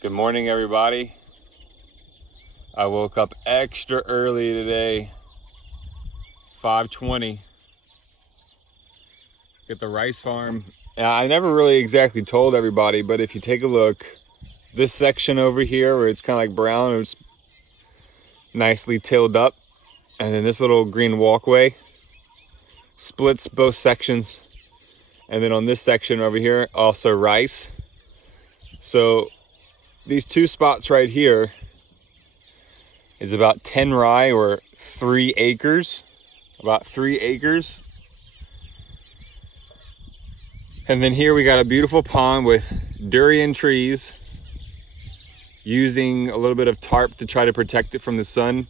Good morning, everybody. I woke up extra early today, 5:20. At the rice farm. I never really exactly told everybody, but if you take a look, this section over here where it's kind of like brown, it's nicely tilled up, and then this little green walkway splits both sections, and then on this section over here also rice. So these two spots right here is about 10 rye, or 3 acres, about 3 acres. And then here we got a beautiful pond with durian trees, using a little bit of tarp to try to protect it from the sun.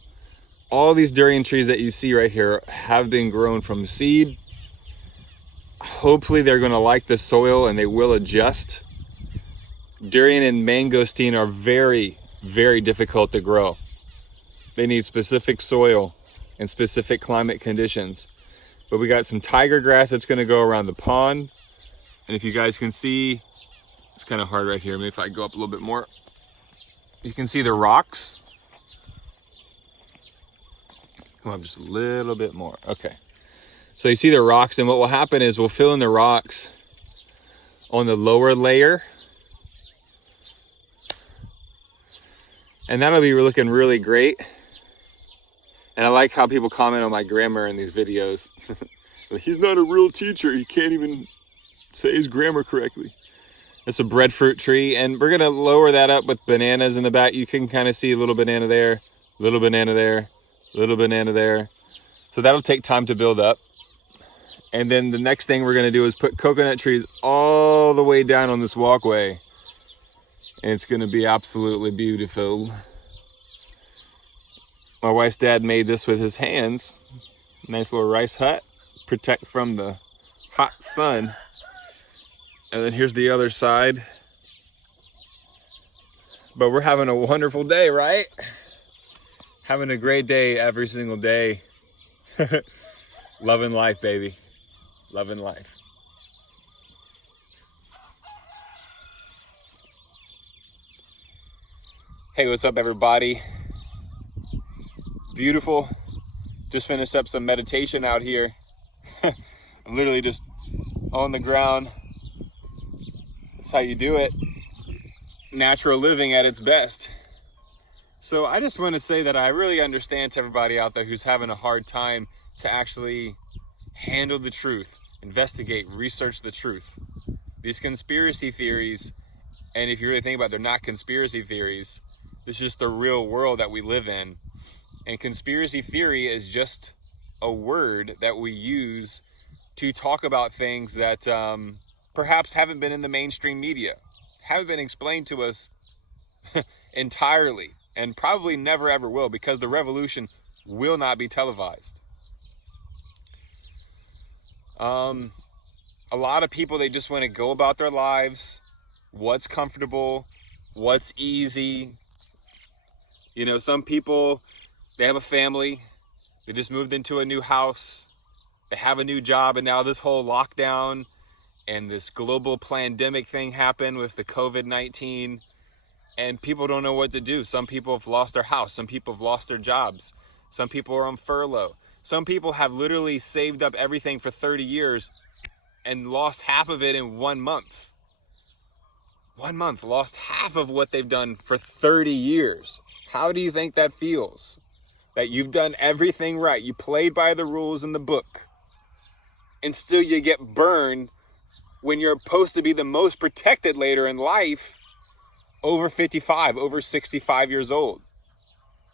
All these durian trees that you see right here have been grown from seed. Hopefully they're going to like the soil and they will adjust. Durian and mangosteen are very, very difficult to grow. They need specific soil and specific climate conditions. But we got some tiger grass that's going to go around the pond. And if you guys can see, it's kind of hard right here. Maybe if I go up a little bit more, you can see the rocks. Come up just a little bit more. Okay. So you see the rocks, and what will happen is we'll fill in the rocks on the lower layer. And that'll be looking really great. And I like how people comment on my grammar in these videos. He's not a real teacher. He can't even say his grammar correctly. It's a breadfruit tree, and we're gonna lower that up with bananas in the back. You can kind of see a little banana there, little banana there, little banana there. So that'll take time to build up. And then the next thing we're gonna do is put coconut trees all the way down on this walkway. And it's gonna be absolutely beautiful. My wife's dad made this with his hands. Nice little rice hut, protect from the hot sun. And then here's the other side. But we're having a wonderful day, right? Having a great day every single day. Loving life, baby. Loving life. Hey, what's up, everybody? Beautiful. Just finished up some meditation out here. I'm literally just on the ground. That's how you do it. Natural living at its best. So I just want to say that I really understand to everybody out there who's having a hard time to actually handle the truth, investigate, research the truth. These conspiracy theories, and if you really think about it, they're not conspiracy theories. It's just the real world that we live in. And conspiracy theory is just a word that we use to talk about things that perhaps haven't been in the mainstream media, haven't been explained to us entirely, and probably never ever will, because the revolution will not be televised. A lot of people, they just want to go about their lives, what's comfortable, what's easy. You know, some people, they have a family, they just moved into a new house, they have a new job, and now this whole lockdown and this global pandemic thing happened with the COVID-19, and people don't know what to do. Some people have lost their house, some people have lost their jobs, some people are on furlough. Some people have literally saved up everything for 30 years and lost half of it in 1 month. 1 month, lost half of what they've done for 30 years. How do you think that feels? That you've done everything right, you played by the rules in the book, and still you get burned when you're supposed to be the most protected later in life, over 55, over 65 years old.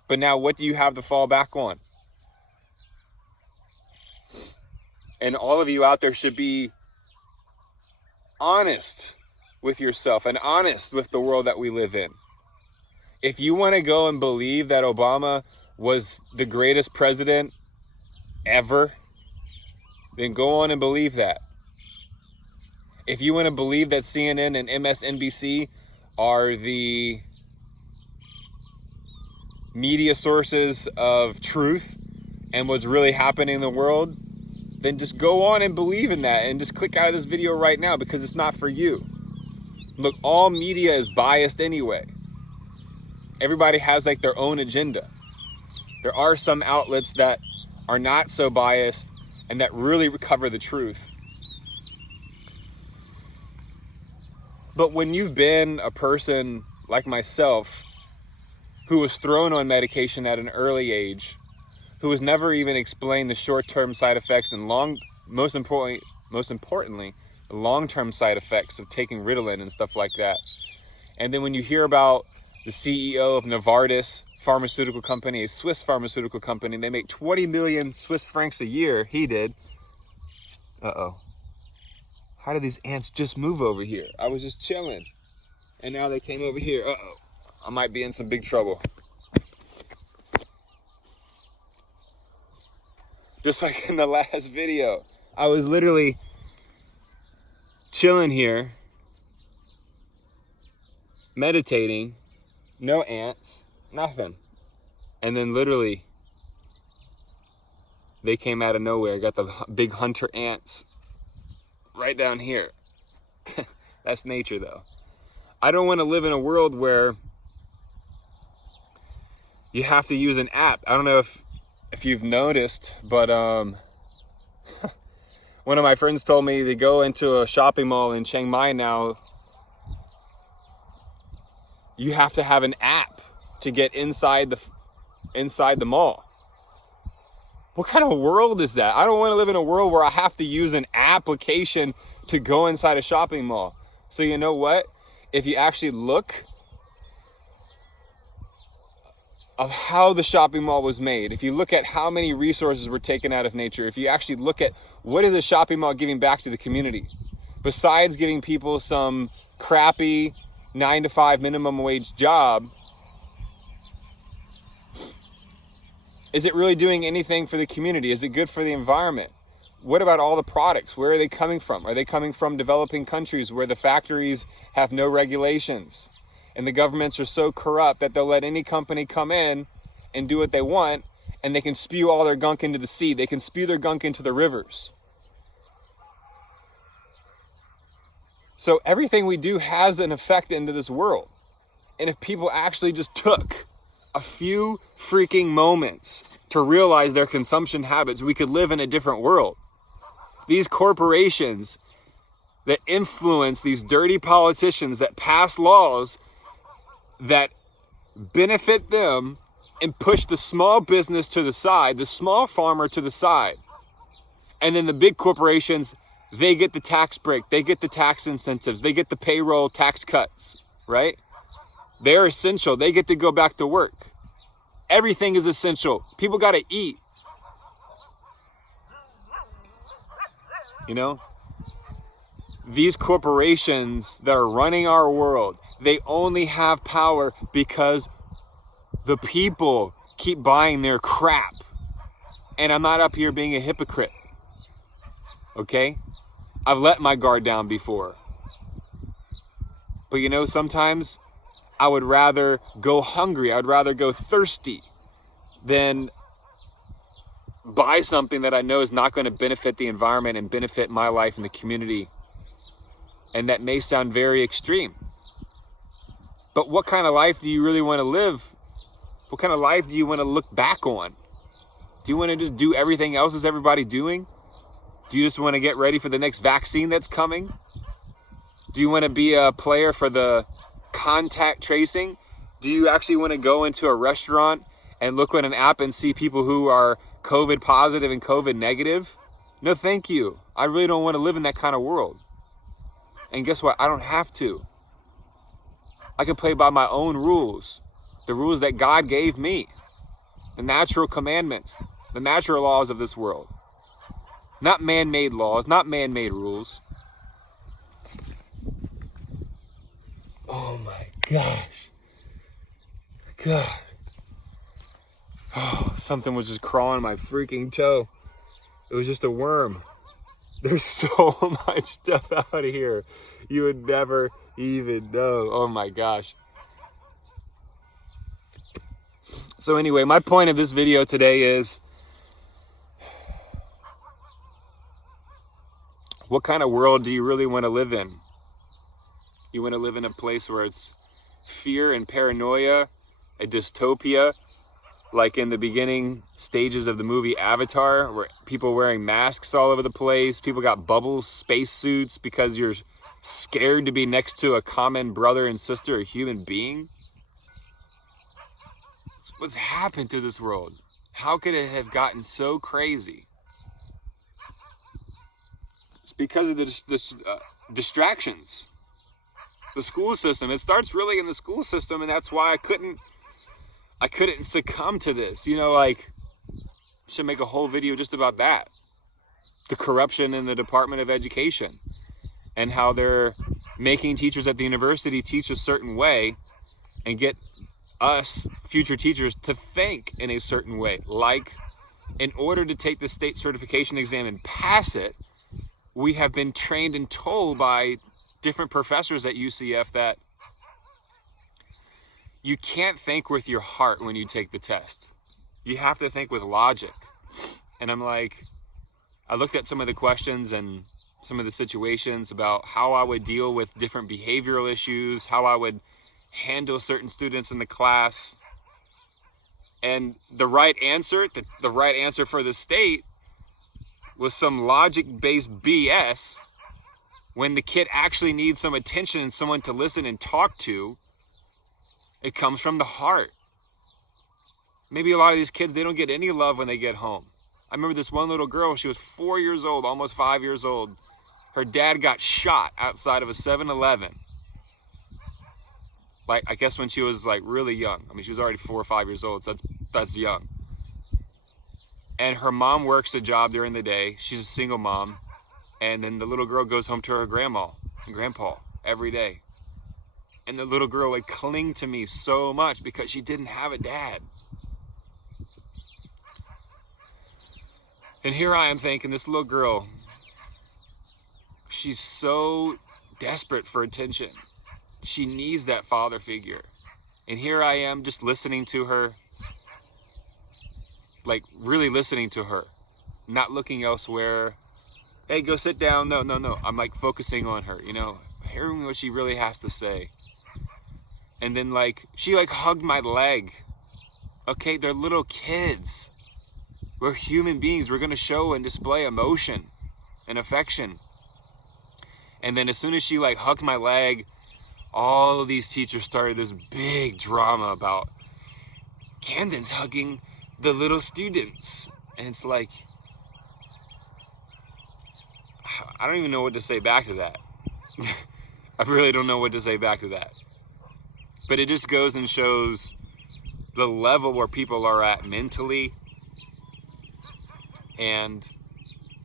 But now what do you have to fall back on? And all of you out there should be honest with yourself and honest with the world that we live in. If you want to go and believe that Obama was the greatest president ever, then go on and believe that. If you want to believe that CNN and MSNBC are the media sources of truth and what's really happening in the world, then just go on and believe in that, and just click out of this video right now, because it's not for you. Look, all media is biased anyway. everybody has like their own agenda. There are some outlets that are not so biased and that really cover the truth. But when you've been a person like myself who was thrown on medication at an early age, who was never even explained the short-term side effects and most importantly, the long-term side effects of taking Ritalin and stuff like that. And then when you hear about the CEO of Novartis pharmaceutical company, a Swiss pharmaceutical company, they make 20 million Swiss francs a year. He did. Uh-oh. How did these ants just move over here? I was just chilling. And now they came over here. Uh-oh. I might be in some big trouble. Just like in the last video. I was literally chilling here, meditating, no ants, nothing. And then literally, they came out of nowhere. Got the big hunter ants right down here. That's nature though. I don't want to live in a world where you have to use an app. I don't know if you've noticed, but one of my friends told me to go into a shopping mall in Chiang Mai now. You have to have an app to get inside the mall. What kind of world is that? I don't want to live in a world where I have to use an application to go inside a shopping mall. So you know what? If you actually look of how the shopping mall was made, if you look at how many resources were taken out of nature, if you actually look at what is the shopping mall giving back to the community, besides giving people some crappy 9-to-5 minimum wage job, is it really doing anything for the community? Is it good for the environment? What about all the products? Where are they coming from? Are they coming from developing countries where the factories have no regulations and the governments are so corrupt that they'll let any company come in and do what they want, and they can spew all their gunk into the sea? They can spew their gunk into the rivers. So everything we do has an effect into this world. And if people actually just took a few freaking moments to realize their consumption habits, we could live in a different world. These corporations that influence these dirty politicians that pass laws that benefit them and push the small business to the side, the small farmer to the side. And then the big corporations, they get the tax break, they get the tax incentives, they get the payroll tax cuts, right? They're essential. They get to go back to work. Everything is essential. People got to eat. You know? These corporations that are running our world, they only have power because the people keep buying their crap. And I'm not up here being a hypocrite. Okay? I've let my guard down before. But you know, sometimes I would rather go hungry, I'd rather go thirsty than buy something that I know is not going to benefit the environment and benefit my life and the community. And that may sound very extreme. But what kind of life do you really want to live? What kind of life do you want to look back on? Do you want to just do everything else as everybody doing? Do you just want to get ready for the next vaccine that's coming? Do you want to be a player for the contact tracing? Do you actually want to go into a restaurant and look on an app and see people who are COVID positive and COVID negative? No, thank you. I really don't want to live in that kind of world. And guess what? I don't have to. I can play by my own rules. The rules that God gave me. The natural commandments. The natural laws of this world. Not man-made laws. Not man-made rules. Oh my gosh. God. Oh, something was just crawling my freaking toe. It was just a worm. There's so much stuff out of here. You would never even know. Oh my gosh. So anyway, my point of this video today is, what kind of world do you really want to live in? You want to live in a place where it's fear and paranoia a dystopia, like in the beginning stages of the movie Avatar, where people wearing masks all over the place, people got bubble spacesuits because you're scared to be next to a common brother and sister, a human being. What's happened to this world? How could it have gotten so crazy? It's because of the distractions. The school system. It starts really in the school system, and that's why I couldn't succumb to this. You know, like, should make a whole video just about that. The corruption in the Department of Education and how they're making teachers at the university teach a certain way and get us future teachers to think in a certain way. Like, in order to take the state certification exam and pass it, we have been trained and told by different professors at UCF that you can't think with your heart when you take the test. You have to think with logic. And I'm like, I looked at some of the questions and some of the situations about how I would deal with different behavioral issues, how I would handle certain students in the class. And the right answer, the right answer for the state was some logic-based BS when the kid actually needs some attention and someone to listen and talk to. It comes from the heart. Maybe a lot of these kids, they don't get any love when they get home. I remember this one little girl, she was 4 years old, almost 5 years old. Her dad got shot outside of a 7-Eleven. Like, I guess when she was like really young. I mean, she was already 4 or 5 years old, so that's young. And her mom works a job during the day. She's a single mom. And then the little girl goes home to her grandma and grandpa every day. And the little girl would cling to me so much because she didn't have a dad. And here I am thinking, this little girl, she's so desperate for attention. She needs that father figure. And here I am just listening to her, like really listening to her, not looking elsewhere. Hey, go sit down. No. I'm like focusing on her, you know, hearing what she really has to say. And then like, she like hugged my leg. Okay, they're little kids. We're human beings. We're going to show and display emotion and affection. And then as soon as she like hugged my leg, all of these teachers started this big drama about Camden's hugging the little students. And it's like, I don't even know what to say back to that. I really don't know what to say back to that. But it just goes and shows the level where people are at mentally and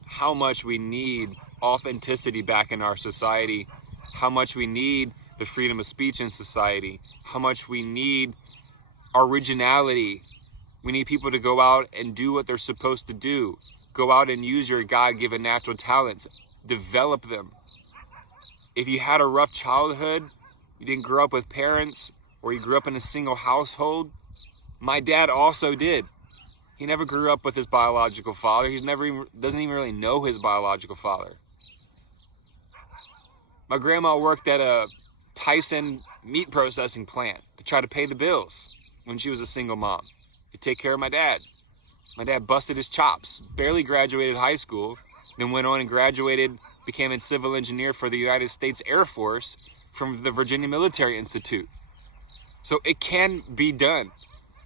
how much we need authenticity back in our society, how much we need the freedom of speech in society, how much we need originality. We need people to go out and do what they're supposed to do. Go out and use your God-given natural talents. Develop them. If you had a rough childhood, you didn't grow up with parents, or you grew up in a single household, my dad also did. He never grew up with his biological father. Doesn't even really know his biological father. My grandma worked at a Tyson meat processing plant to try to pay the bills when she was a single mom, to take care of my dad. My dad busted his chops, barely graduated high school, then went on and graduated, became a civil engineer for the United States Air Force from the Virginia Military Institute. So it can be done,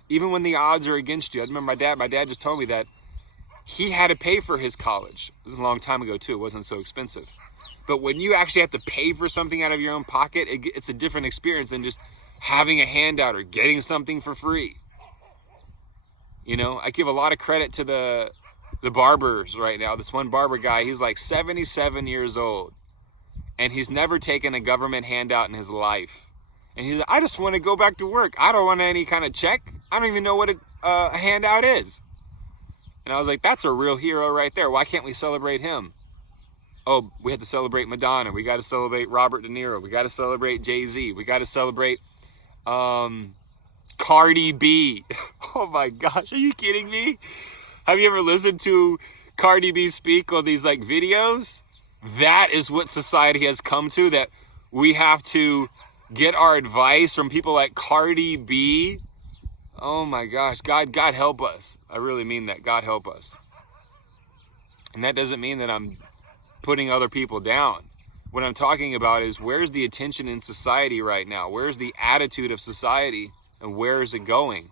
even when the odds are against you. I remember my dad just told me that he had to pay for his college. This was a long time ago too, it wasn't so expensive. But when you actually have to pay for something out of your own pocket, it's a different experience than just having a handout or getting something for free. You know, I give a lot of credit to the barbers right now. This one barber guy, he's like 77 years old. And he's never taken a government handout in his life. And he's like, I just want to go back to work. I don't want any kind of check. I don't even know what a handout is. And I was like, that's a real hero right there. Why can't we celebrate him? Oh, we have to celebrate Madonna. We got to celebrate Robert De Niro. We got to celebrate Jay-Z. We got to celebrate Cardi B. Oh my gosh, are you kidding me? Have you ever listened to Cardi B speak on these like videos? That is what society has come to, that we have to get our advice from people like Cardi B Oh my gosh, God help us. I really mean that. God help us. And that doesn't mean that I'm putting other people down. What I'm talking about is, where's the attention in society right now? Where's the attitude of society, and where is it going?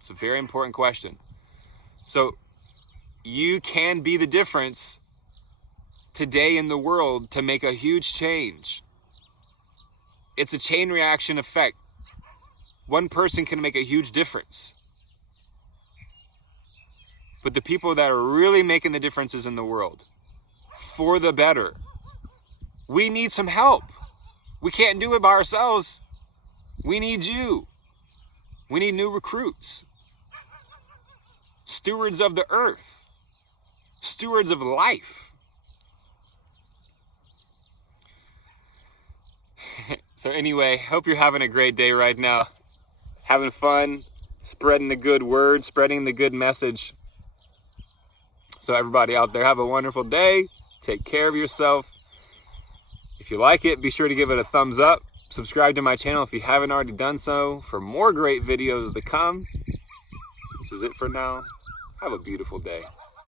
It's a very important question. So you can be the difference today in the world to make a huge change. It's a chain reaction effect. One person can make a huge difference. But the people that are really making the differences in the world, for the better, we need some help. We can't do it by ourselves. We need you. We need new recruits. Stewards of the earth. Stewards of life. So anyway, hope you're having a great day right now. Having fun, spreading the good word, spreading the good message. So everybody out there, have a wonderful day. Take care of yourself. If you like it, be sure to give it a thumbs up. Subscribe to my channel if you haven't already done so for more great videos to come. This is it for now. Have a beautiful day.